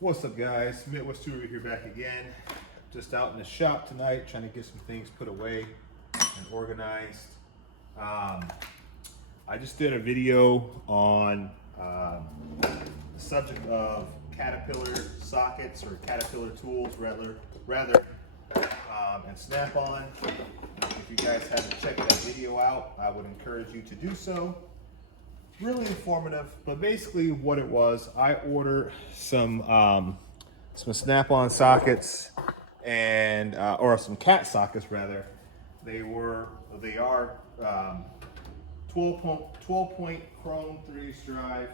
What's up, guys? Midwest Tour here back again. Just out in the shop tonight trying to get some things put away and organized. I just did a video on the subject of Caterpillar sockets or Caterpillar tools rather, and Snap-on. If you guys haven't checked that video out, I would encourage you to do so. Really informative, but basically what it was, I ordered some Snap-on sockets and or some cat sockets rather. They are 12-point chrome 3/8 drive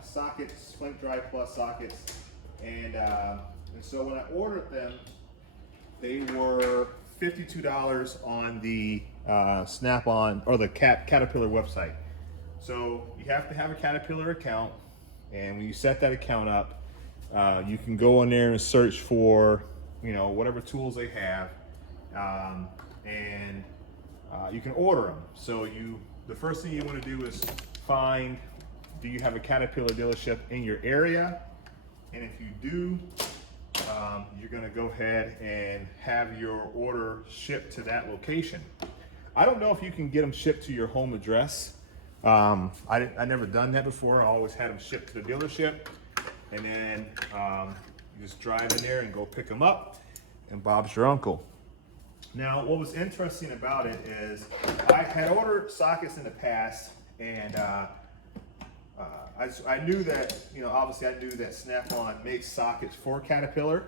sockets, Flint Drive Plus sockets, and so when I ordered them, they were $52 on the Snap-on or the Caterpillar website. So you have to have a Caterpillar account, and when you set that account up, you can go in there and search for, whatever tools they have, and you can order them. So the first thing you want to do is find, do you have a Caterpillar dealership in your area? And if you do, you're going to go ahead and have your order shipped to that location. I don't know if you can get them shipped to your home address. I never done that before. I always had them shipped to the dealership, and then you just drive in there and go pick them up, and Bob's your uncle. Now, what was interesting about it is I had ordered sockets in the past, and I knew that, obviously I knew that Snap-on makes sockets for Caterpillar.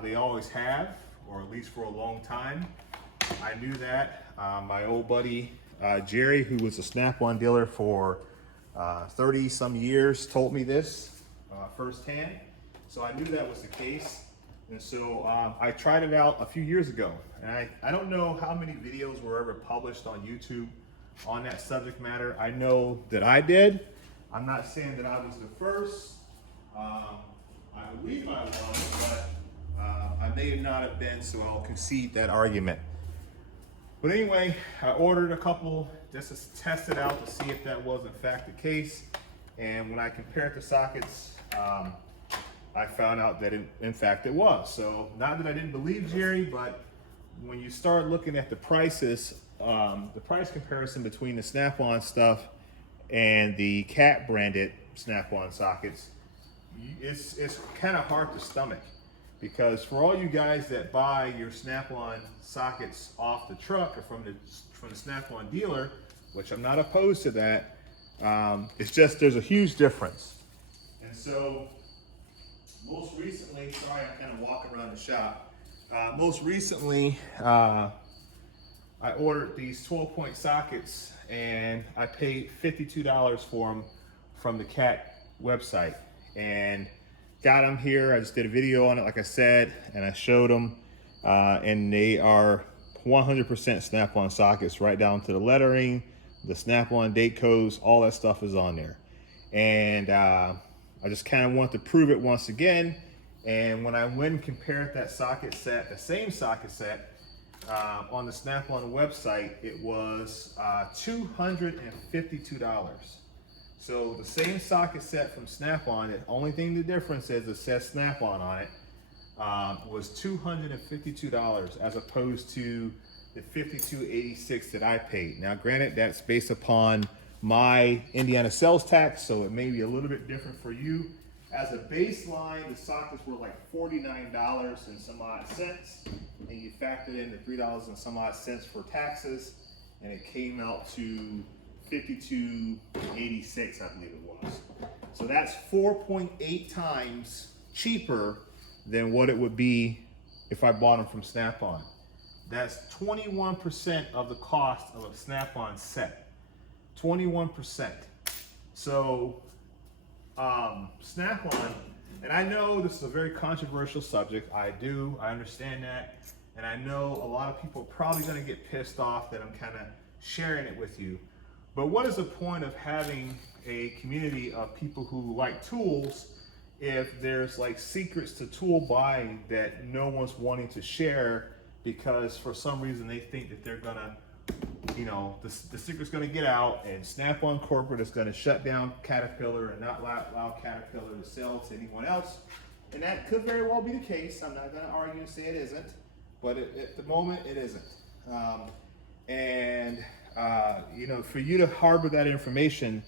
They always have, or at least for a long time. I knew that. My old buddy Jerry, who was a Snap-on dealer for 30 some years, told me this firsthand. So I knew that was the case. And so I tried it out a few years ago. And I don't know how many videos were ever published on YouTube on that subject matter. I know that I did. I'm not saying that I was the first. I believe I was, but I may not have been, so I'll concede that argument. But anyway, I ordered a couple just to test it out to see if that was in fact the case. And when I compared the sockets, I found out that in fact it was. So not that I didn't believe Jerry, but when you start looking at the prices, the price comparison between the Snap-on stuff and the Cat branded Snap-on sockets, it's kind of hard to stomach. Because for all you guys that buy your Snap-on sockets off the truck or from the Snap-on dealer, which I'm not opposed to that, it's just there's a huge difference. And so most recently, sorry, I'm kind of walking around the shop. Most recently, I ordered these 12-point sockets, and I paid $52 for them from the Cat website. And got them here. I just did a video on it, like I said, and I showed them, and they are 100% Snap-on sockets, right down to the lettering, the Snap-on date codes, all that stuff is on there. And I just kind of want to prove it once again. And when I went and compared that socket set, the same socket set, on the Snap-on website, it was $252. So the same socket set from Snap-on, the only thing the difference is it says Snap-on on it, was $252 as opposed to the $52.86 that I paid. Now granted, that's based upon my Indiana sales tax, so it may be a little bit different for you. As a baseline, the sockets were like $49 and some odd cents, and you factored in the $3 and some odd cents for taxes, and it came out to $52.86, I believe it was. So that's 4.8 times cheaper than what it would be if I bought them from Snap-on. That's 21% of the cost of a Snap-on set. 21%. So Snap-on, and I know this is a very controversial subject. I understand that. And I know a lot of people are probably gonna get pissed off that I'm kind of sharing it with you. But what is the point of having a community of people who like tools if there's like secrets to tool buying that no one's wanting to share because for some reason they think that they're gonna you know, the secret's going to get out, and Snap-on Corporate is going to shut down Caterpillar and not allow Caterpillar to sell to anyone else. And that could very well be the case. I'm not going to argue and say it isn't, but at the moment it isn't. You know, for you to harbor that information,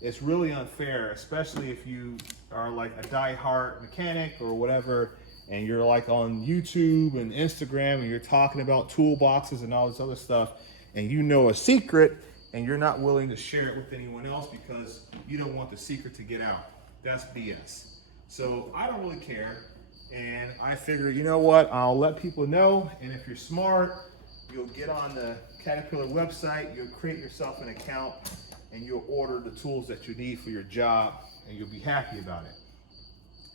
it's really unfair, especially if you are like a die-hard mechanic or whatever, and you're like on YouTube and Instagram and you're talking about toolboxes and all this other stuff, and you know a secret and you're not willing to share it with anyone else because you don't want the secret to get out. That's BS. So I don't really care, and I figure, you know what, I'll let people know, and if you're smart, you'll get on the Caterpillar website, you'll create yourself an account, and you'll order the tools that you need for your job, and you'll be happy about it.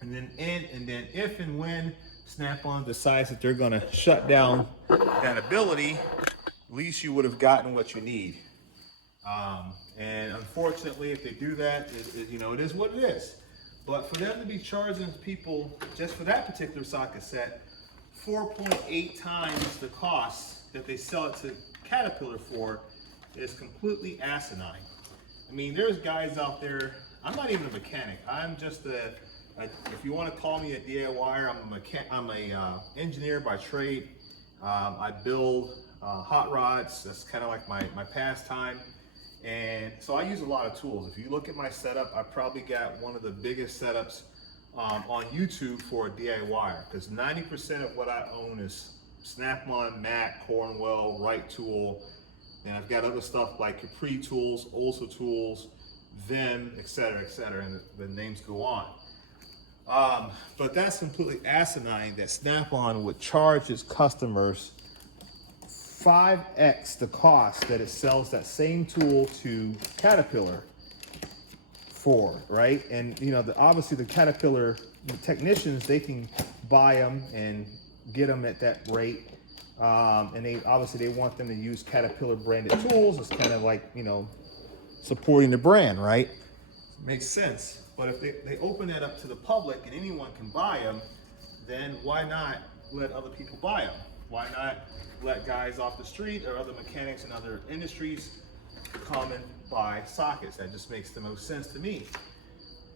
And then if and when Snap-on decides that they're gonna shut down that ability, at least you would have gotten what you need. And unfortunately, if they do that, you know, it is what it is. But for them to be charging people just for that particular socket set 4.8 times the cost that they sell it to Caterpillar for is completely asinine. I mean, there's guys out there, I'm not even a mechanic. I'm just if you want to call me a DIYer, I'm a engineer by trade. I build hot rods. That's kind of like my pastime. And so I use a lot of tools. If you look at my setup, I probably got one of the biggest setups on YouTube for a DIYer, because 90% of what I own is Snap-on, Mac, Cornwell, Wright Tool, and I've got other stuff like Capri Tools, Olsa Tools, Vim, etc., and the names go on. But that's completely asinine that Snap-on would charge its customers 5x the cost that it sells that same tool to Caterpillar for, right? And you know, obviously the Caterpillar technicians, they can buy them and get them at that rate. And they want them to use Caterpillar branded tools. It's kind of like, you know, supporting the brand, right? Makes sense. But if they open that up to the public and anyone can buy them, then why not let other people buy them? Why not let guys off the street or other mechanics in other industries come and buy sockets? That just makes the most sense to me.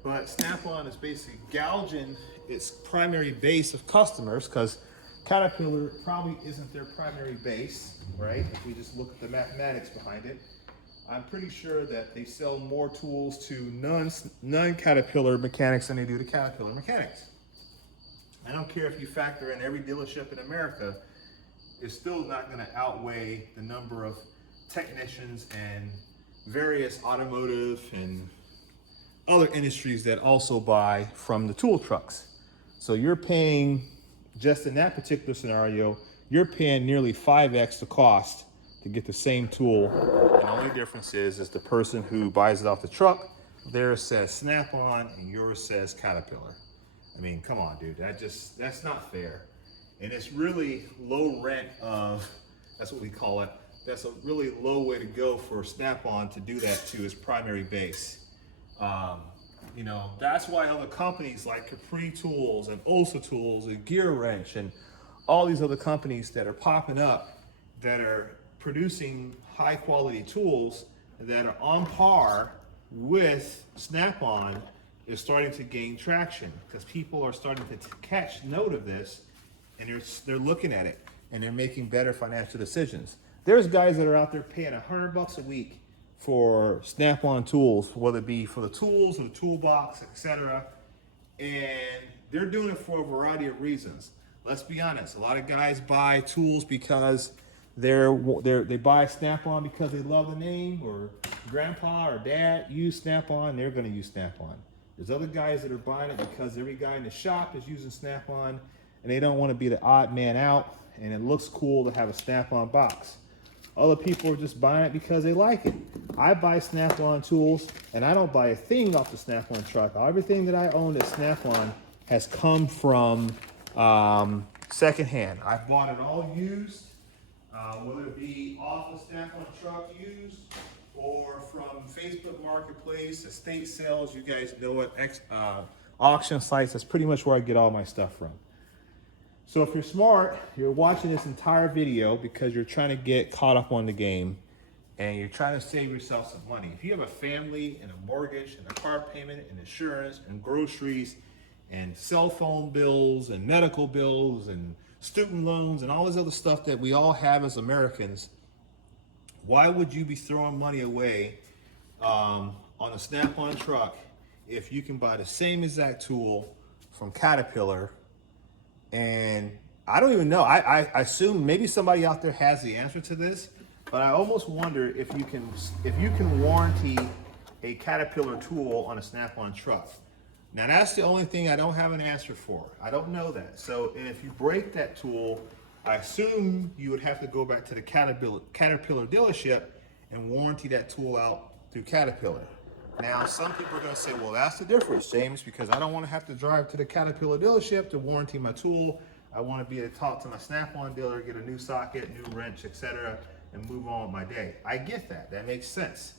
But Snap-on is basically gouging its primary base of customers, because Caterpillar probably isn't their primary base, right? If we just look at the mathematics behind it, I'm pretty sure that they sell more tools to non-Caterpillar mechanics than they do to Caterpillar mechanics. I don't care if you factor in every dealership in America, it's still not going to outweigh the number of technicians and various automotive and other industries that also buy from the tool trucks. So you're paying, just in that particular scenario, you're paying nearly 5x the cost to get the same tool. And the only difference is the person who buys it off the truck, theirs says Snap-on and yours says Caterpillar. I mean, come on, dude, that's not fair. And it's really low rent of, that's what we call it. That's a really low way to go for Snap-on to do that to its primary base. You know, that's why other companies like Capri Tools and Olsa Tools and Gear Wrench and all these other companies that are popping up that are producing high quality tools that are on par with Snap-on is starting to gain traction, because people are starting to catch note of this, and they're looking at it and they're making better financial decisions. There's guys that are out there paying $100 a week for Snap-on tools, whether it be for the tools or the toolbox, etc. And they're doing it for a variety of reasons. Let's be honest, a lot of guys buy tools because they buy Snap-on because they love the name, or grandpa or dad used Snap-on, they're going to use Snap-on. There's other guys that are buying it because every guy in the shop is using Snap-on, and they don't want to be the odd man out, and it looks cool to have a Snap-on box. Other people are just buying it because they like it. I buy Snap-on tools, and I don't buy a thing off the Snap-on truck. Everything that I own at Snap-on has come from secondhand. I've bought it all used, whether it be off the Snap-on truck used, or from Facebook Marketplace, estate sales. You guys know it, auction sites. That's pretty much where I get all my stuff from. So if you're smart, you're watching this entire video because you're trying to get caught up on the game, and you're trying to save yourself some money. If you have a family and a mortgage and a car payment and insurance and groceries and cell phone bills and medical bills and student loans and all this other stuff that we all have as Americans, why would you be throwing money away on a Snap-on truck if you can buy the same exact tool from Caterpillar? And I don't even know. I assume maybe somebody out there has the answer to this, but I almost wonder if you can warranty a Caterpillar tool on a Snap-on truck. Now that's the only thing I don't have an answer for. I don't know that. So, and if you break that tool, I assume you would have to go back to the Caterpillar dealership and warranty that tool out through Caterpillar. Now, some people are going to say, well, that's the difference, James, because I don't want to have to drive to the Caterpillar dealership to warranty my tool. I want to be able to talk to my Snap-on dealer, get a new socket, new wrench, etc., and move on with my day. I get that. That makes sense.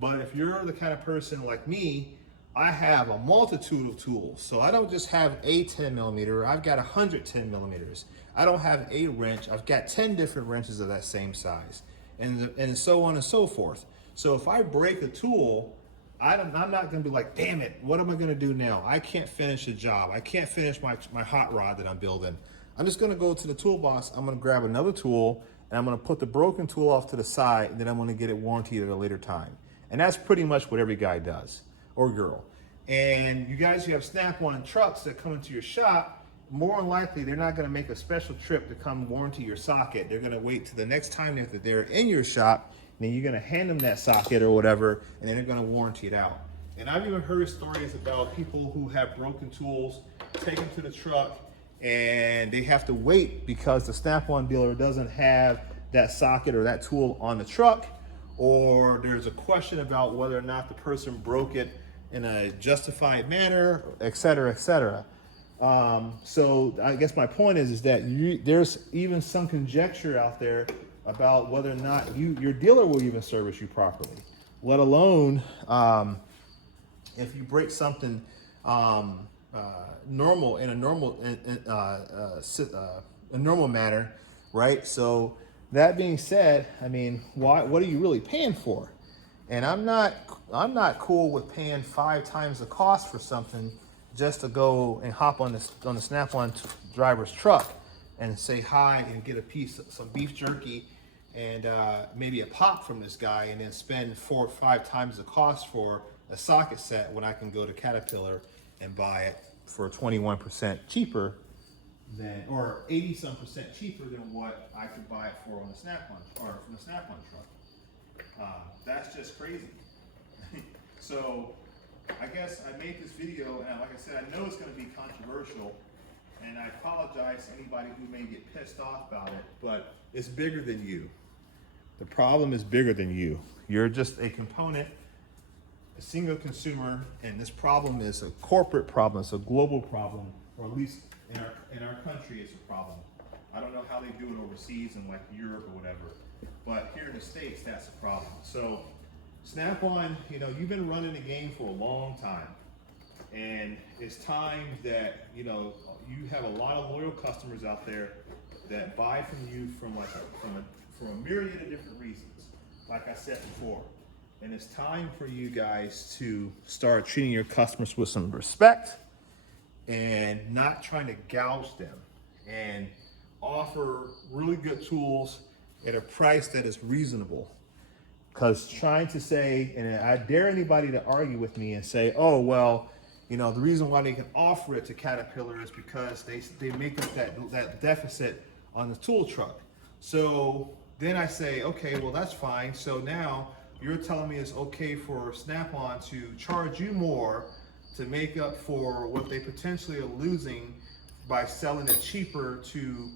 But if you're the kind of person like me, I have a multitude of tools. So I don't just have a 10 millimeter, I've got 110 millimeters. I don't have a wrench, I've got 10 different wrenches of that same size, and so on and so forth. So if I break a tool, I'm not gonna be like, damn it, what am I gonna do now? I can't finish the job. I can't finish my hot rod that I'm building. I'm just gonna go to the toolbox, I'm gonna grab another tool, and I'm gonna put the broken tool off to the side, and then I'm gonna get it warranted at a later time. And that's pretty much what every guy does, or girl. And you guys who have Snap-on trucks that come into your shop, more than likely they're not going to make a special trip to come warranty your socket. They're going to wait to the next time that they're in your shop, and then you're going to hand them that socket or whatever, and then they're going to warranty it out. And I've even heard stories about people who have broken tools, take them to the truck, and they have to wait because the Snap-on dealer doesn't have that socket or that tool on the truck, or there's a question about whether or not the person broke it in a justified manner, et cetera, et cetera. So I guess my point is that there's even some conjecture out there about whether or not your dealer will even service you properly, let alone if you break something normal in a normal manner, right? So that being said, I mean, what are you really paying for? And I'm not cool with paying 5 times the cost for something just to go and hop on the Snap-on driver's truck and say hi and get a piece of some beef jerky and maybe a pop from this guy, and then spend 4 or 5 times the cost for a socket set when I can go to Caterpillar and buy it for 21% cheaper than, or 80-some% cheaper than what I could buy it for on the Snap-on or from the Snap-on truck. That's just crazy. So I guess I made this video, and like I said, I know it's going to be controversial, and I apologize to anybody who may get pissed off about it, but it's bigger than you. The problem is bigger than you. You're just a component, a single consumer, and this problem is a corporate problem. It's a global problem, or at least in our country, it's a problem. I don't know how they do it overseas in like Europe or whatever, but here in the States, that's a problem. So Snap-on, you've been running the game for a long time, and it's time that, you have a lot of loyal customers out there that buy from you from a myriad of different reasons, like I said before. And it's time for you guys to start treating your customers with some respect and not trying to gouge them, and offer really good tools at a price that is reasonable. Because trying to say, and I dare anybody to argue with me and say, oh, well, the reason why they can offer it to Caterpillar is because they make up that deficit on the tool truck. So then I say, okay, well, that's fine. So now you're telling me it's okay for Snap-on to charge you more to make up for what they potentially are losing by selling it cheaper to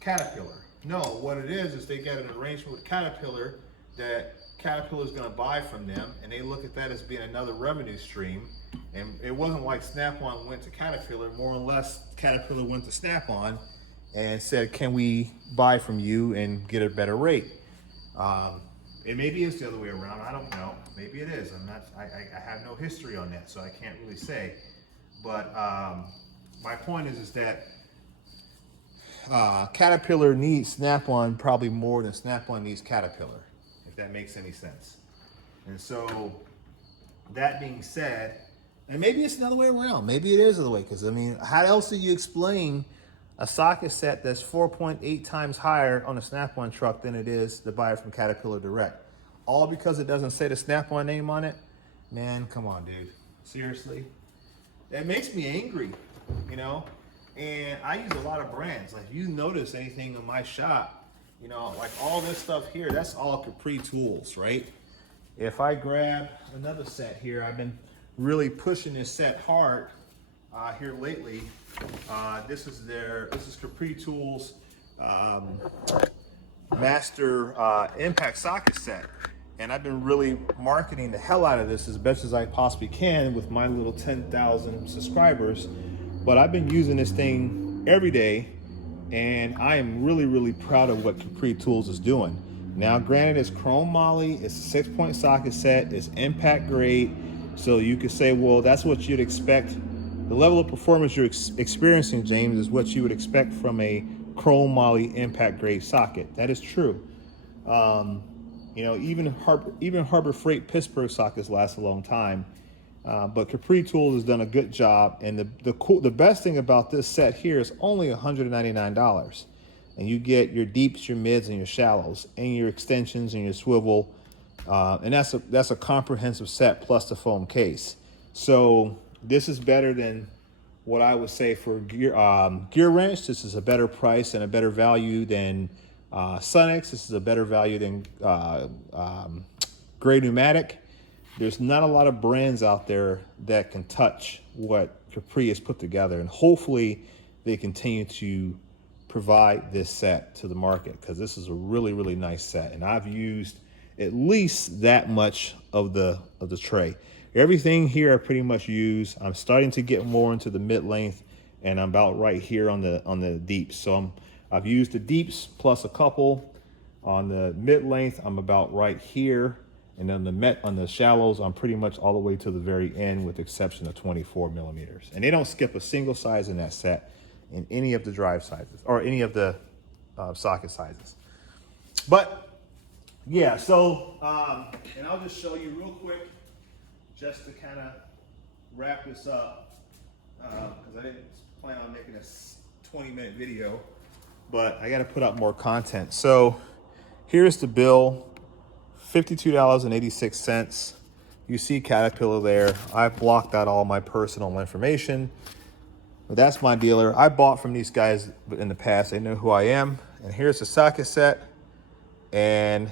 Caterpillar. No, what it is they got an arrangement with Caterpillar that Caterpillar is going to buy from them, and they look at that as being another revenue stream. And it wasn't like Snap-on went to Caterpillar. More or less, Caterpillar went to Snap-on and said, can we buy from you and get a better rate? It maybe is the other way around. I don't know. Maybe it is. I have no history on that, so I can't really say. But my point is that Caterpillar needs Snap-on probably more than Snap-on needs Caterpillar, if if that makes any sense. And so that being said, and maybe it's another way around. Maybe it is the other way, because I mean, how else do you explain a socket set that's 4.8 times higher on a Snap-on truck than it is to buy it from Caterpillar Direct? All because it doesn't say the Snap-on name on it? Man, come on, dude. Seriously? That makes me angry, you know? And I use a lot of brands. Like, if you notice anything in my shop, you know, like all this stuff here, that's all Capri tools, right? If I grab another set here, I've been really pushing this set hard here lately. This is Capri Tools Master Impact Socket Set. And I've been really marketing the hell out of this as best as I possibly can with my little 10,000 subscribers. But I've been using this thing every day, and I am really, really proud of what Capri Tools is doing. Now, granted, it's chrome moly, it's a 6-point socket set, it's impact grade, so you could say, well, that's what you'd expect. The level of performance you're experiencing, James, is what you would expect from a chrome moly impact grade socket. That is true. You know, even Harbor Freight Pittsburgh sockets last a long time. But Capri Tools has done a good job, and the best thing about this set here is only $199, and you get your deeps, your mids, and your shallows, and your extensions and your swivel, and that's a comprehensive set plus the foam case. So this is better than what I would say for Gear Wrench. This is a better price and a better value than Sunex. This is a better value than Gray Pneumatic. There's not a lot of brands out there that can touch what Capri has put together, and hopefully they continue to provide this set to the market, because this is a really, really nice set, and I've used at least that much of the tray. Everything here I pretty much use. I'm starting to get more into the mid-length, and I'm about right here on the deeps. So I've used the deeps plus a couple. On the mid-length, I'm about right here. And then on the shallows, I'm pretty much all the way to the very end, with the exception of 24 millimeters. And they don't skip a single size in that set in any of the drive sizes or any of the socket sizes. But yeah, so, and I'll just show you real quick, just to kind of wrap this up, because I didn't plan on making this 20-minute video, but I got to put out more content. So here's the bill. $52.86. You see Caterpillar there. I blocked out all my personal information. But that's my dealer. I bought from these guys in the past. They know who I am. And here's the socket set. And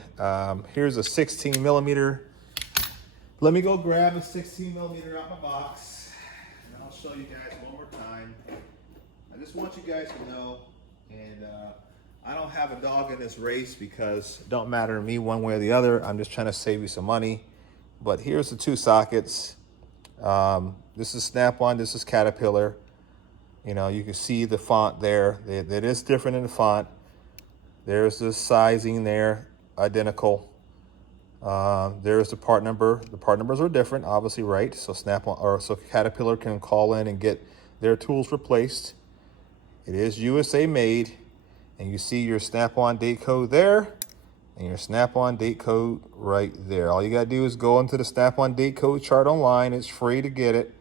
here's a 16 millimeter. Let me go grab a 16 millimeter out my box, and I'll show you guys one more time. I just want you guys to know, and I don't have a dog in this race because it don't matter to me one way or the other. I'm just trying to save you some money. But here's the two sockets. This is Snap-on, this is Caterpillar. You know, you can see the font there. It is different in the font. There's the sizing there, identical. There's the part number. The part numbers are different, obviously, right? So so Caterpillar can call in and get their tools replaced. It is USA made. And you see your Snap-on date code there, and your Snap-on date code right there. All you gotta do is go into the Snap-on date code chart online. It's free to get it,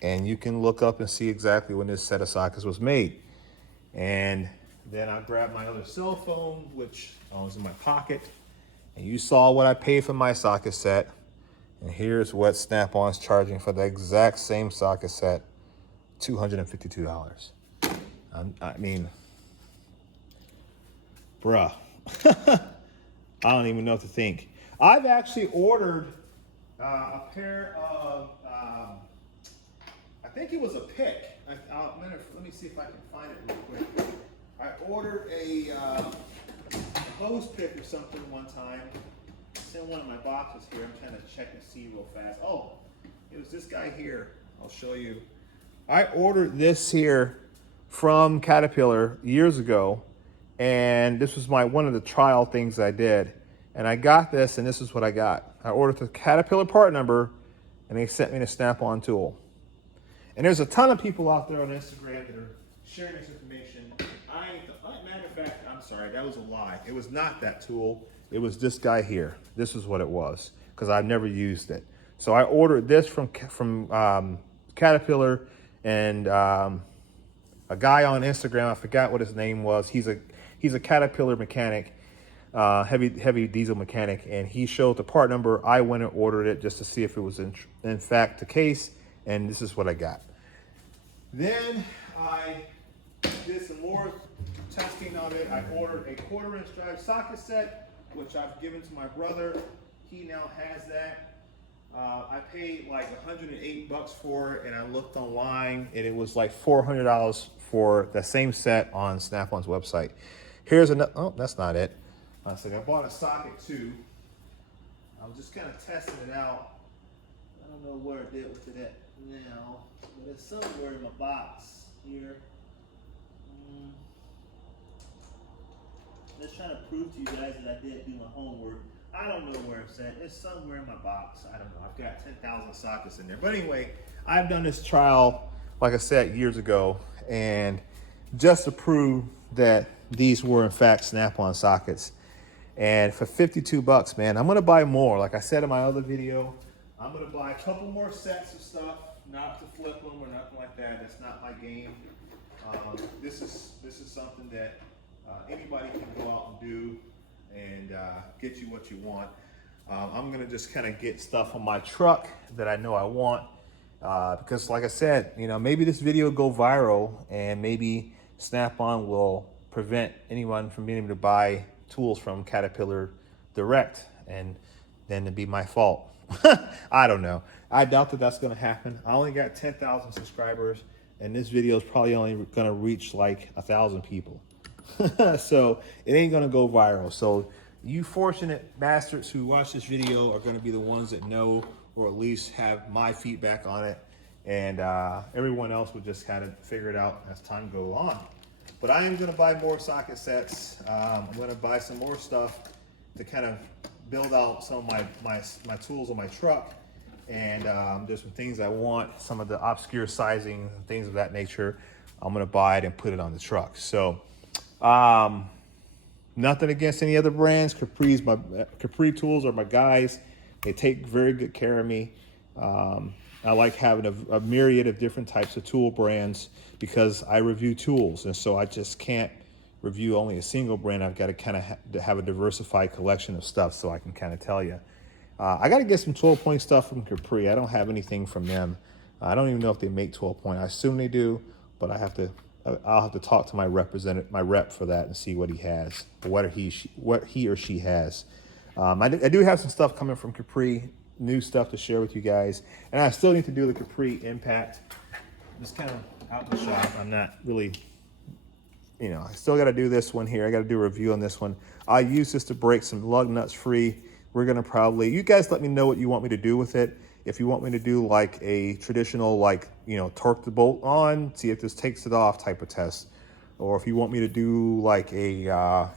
and you can look up and see exactly when this set of sockets was made. And then I grabbed my other cell phone, which was in my pocket, and you saw what I paid for my socket set. And here's what Snap-on's charging for the exact same socket set, $252. I mean, bruh, I don't even know what to think. I've actually ordered a pair of, I think it was a pick. Let me see if I can find it real quick. I ordered a hose pick or something one time. It's in one of my boxes here. I'm trying to check and see real fast. Oh, it was this guy here. I'll show you. I ordered this here from Caterpillar years ago. And this was one of the trial things I did. And I got this, and this is what I got. I ordered the Caterpillar part number, and they sent me the Snap-on tool. And there's a ton of people out there on Instagram that are sharing this information. Matter of fact, I'm sorry, that was a lie. It was not that tool. It was this guy here. This is what it was, because I've never used it. So I ordered this from Caterpillar, and a guy on Instagram, I forgot what his name was. He's a Caterpillar mechanic, heavy diesel mechanic, and he showed the part number. I went and ordered it just to see if it was in fact the case, and this is what I got. Then I did some more testing of it. I ordered a 1/4 inch drive socket set, which I've given to my brother. He now has that. I paid like $108 for it, and I looked online, and it was like $400 for the same set on Snap-on's website. Here's another. Oh, that's not it. I bought a socket too. I'm just kind of testing it out. I don't know where it did with it now, but it's somewhere in my box here. Just trying to prove to you guys that I did do my homework. I don't know where it's at. It's somewhere in my box. I don't know. I've got 10,000 sockets in there. But anyway, I've done this trial, like I said, years ago, and just to prove that these were in fact Snap-on sockets. And for $52, man, I'm gonna buy more. Like I said in my other video, I'm gonna buy a couple more sets of stuff, not to flip them or nothing like that. That's not my game. This is something that anybody can go out and do and get you what you want. I'm gonna just kind of get stuff on my truck that I know I want, because like I said, you know, maybe this video will go viral, and maybe Snap-on will prevent anyone from being able to buy tools from Caterpillar direct, and then it'd be my fault. I don't know. I doubt that that's gonna happen. I only got 10,000 subscribers, and this video is probably only gonna reach like 1,000 people. So it ain't gonna go viral. So you fortunate bastards who watch this video are gonna be the ones that know, or at least have my feedback on it, and everyone else will just kind of figure it out as time goes on. But I am gonna buy more socket sets. I'm gonna buy some more stuff to kind of build out some of my tools on my truck, and there's some things I want, some of the obscure sizing, things of that nature. I'm gonna buy it and put it on the truck. So nothing against any other brands. Capri tools are my guys. They take very good care of me. I like having a myriad of different types of tool brands because I review tools, and so I just can't review only a single brand. I've got to kind of have a diversified collection of stuff so I can kind of tell you. I got to get some 12-point stuff from Capri. I don't have anything from them. I don't even know if they make 12-point. I assume they do, but I'll have to talk to my rep for that and see what he has, what he or she has. I do have some stuff coming from Capri, new stuff to share with you guys, and I still need to do the Capri Impact. Just kind of out the shop. I'm not really, you know, I still got to do this one here. I got to do a review on this one. I use this to break some lug nuts free. We're gonna probably, you guys let me know what you want me to do with it. If you want me to do like a traditional, like, you know, torque the bolt on, see if this takes it off type of test, or if you want me to do like a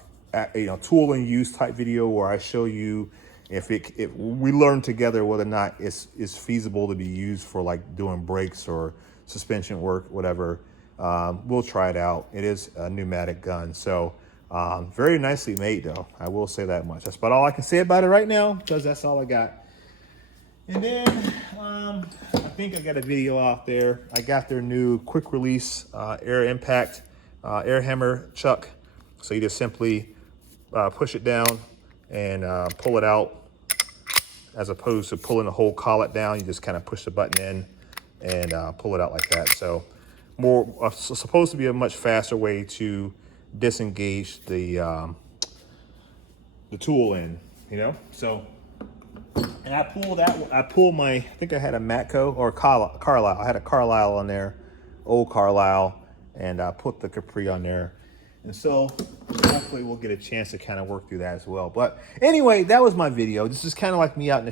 you know, tool in use type video where I show you if we learn together whether or not it's feasible to be used for like doing brakes or suspension work, whatever. We'll try it out. It is a pneumatic gun, so very nicely made though. I will say that much. That's about all I can say about it right now, because that's all I got. And then I think I got a video out there. I got their new quick release air impact air hammer chuck. So you just simply push it down and pull it out, as opposed to pulling the whole collet down. You just kind of push the button in and pull it out like that. So supposed to be a much faster way to disengage the tool in, you know. So, and I pulled my, I think I had a Matco or Carlisle. I had a Carlisle on there, old Carlisle, and I put the Capri on there. And so hopefully we'll get a chance to kind of work through that as well. But anyway, that was my video. This is kind of like me out in the